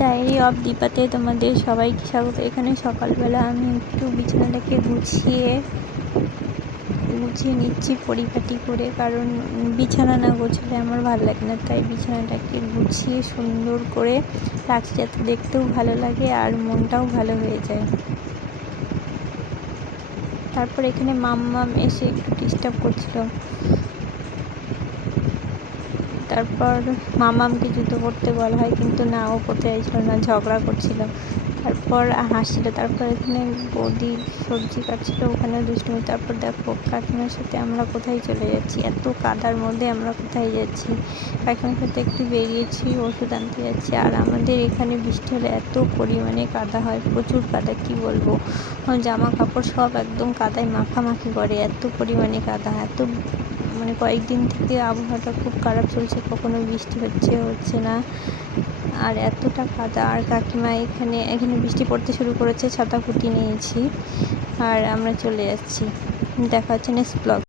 Diary of দীপাতে তোমাদের সবাইকে স্বাগত। এখানে সকালবেলা আমি একটু বিছানাটাকে গুছিয়ে নিচ্ছি পরিপাটি করে, কারণ বিছানা না গোছালে আমার ভালো লাগে না, তাই বিছানাটাকে গুছিয়ে সুন্দর করে রাখছি যাতে দেখতেও ভালো লাগে আর মনটাও ভালো হয়ে যায়। তারপর এখানে মাম্মাম এসে একটু ডিস্টার্ব করছিল, তারপর মামামকে জুতো পরতে বলা হয় কিন্তু না, ও পরতে চাইছিল না, ঝগড়া করছিল, তারপর হাসছিল। তারপর এখানে বৌদি সবজি কাটছিল, ওখানেও দুষ্টুমি। তারপর দেখো কাকিমার সাথে আমরা কোথায় চলে যাচ্ছি, এত কাদার মধ্যে আমরা কোথায় যাচ্ছি। কাকিমার সাথে একটু বেরিয়েছি, ওষুধ আনতে যাচ্ছি। আর আমাদের এখানে বৃষ্টি হলে এত পরিমাণে কাদা হয়, প্রচুর কাদা, কি বলবো, জামা কাপড় সব একদম কাদায় মাখামাখি করে, এত পরিমাণে কাদা। কয়েকদিন থেকে আবহাওয়াটা খুব খারাপ চলছে, কখনো বৃষ্টি হচ্ছে না, আর এতটা কাদা। আর কাকিমা এখানে বৃষ্টি পড়তে শুরু করেছে, ছাতা ফুটিয়ে নিয়েছি আর আমরা চলে যাচ্ছি। দেখা হচ্ছে নেক্সট ব্লগ।